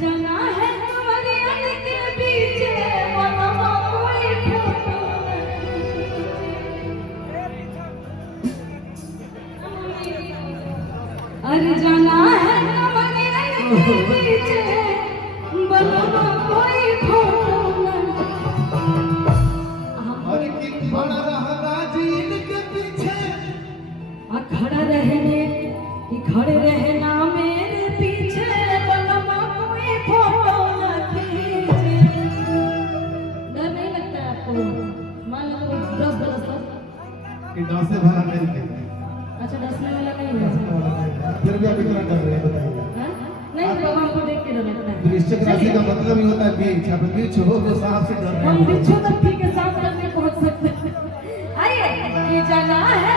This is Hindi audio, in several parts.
जाना है कमरिया के पीछे मनवा कोई फोटो अरे जाना है कमरिया के पीछे मनवा कोई फोटो अरे कि खड़ा रहना जी इनके पीछे खड़ा रहने कि खड़े रहना मेरे पीछे बनवा कोई फोटो न खींचे। डर नहीं लगता है आपको? मान लो कोई 10 कि 10 से भरा नहीं है। अच्छा 10 में वाला नहीं है फिर भी आप इतना डर रहे हैं बताइए। नहीं लोग हमको देख के डर लगता है। वृश्चिक राशि का मतलब ही होता है बीच। आप बीच हो तो सांप से डर रहे हम हैं। बिच्छू तक के साथ नहीं पहुंच सकते। आइए कि जाना है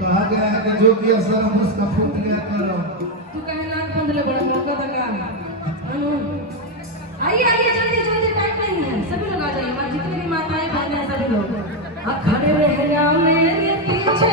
कहा गया है कि जो किया सर हम उसका फूट गया करो। तू कहे नाक बंद ले बड़ा मौका दगा। आइए आइए जल्दी जल्दी टाइम नहीं है सभी लोग आ जाइए हमारी जितनी भी माताएं बहनें हैं सभी लोग खड़े रहना मेरे पीछे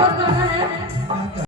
और गाना है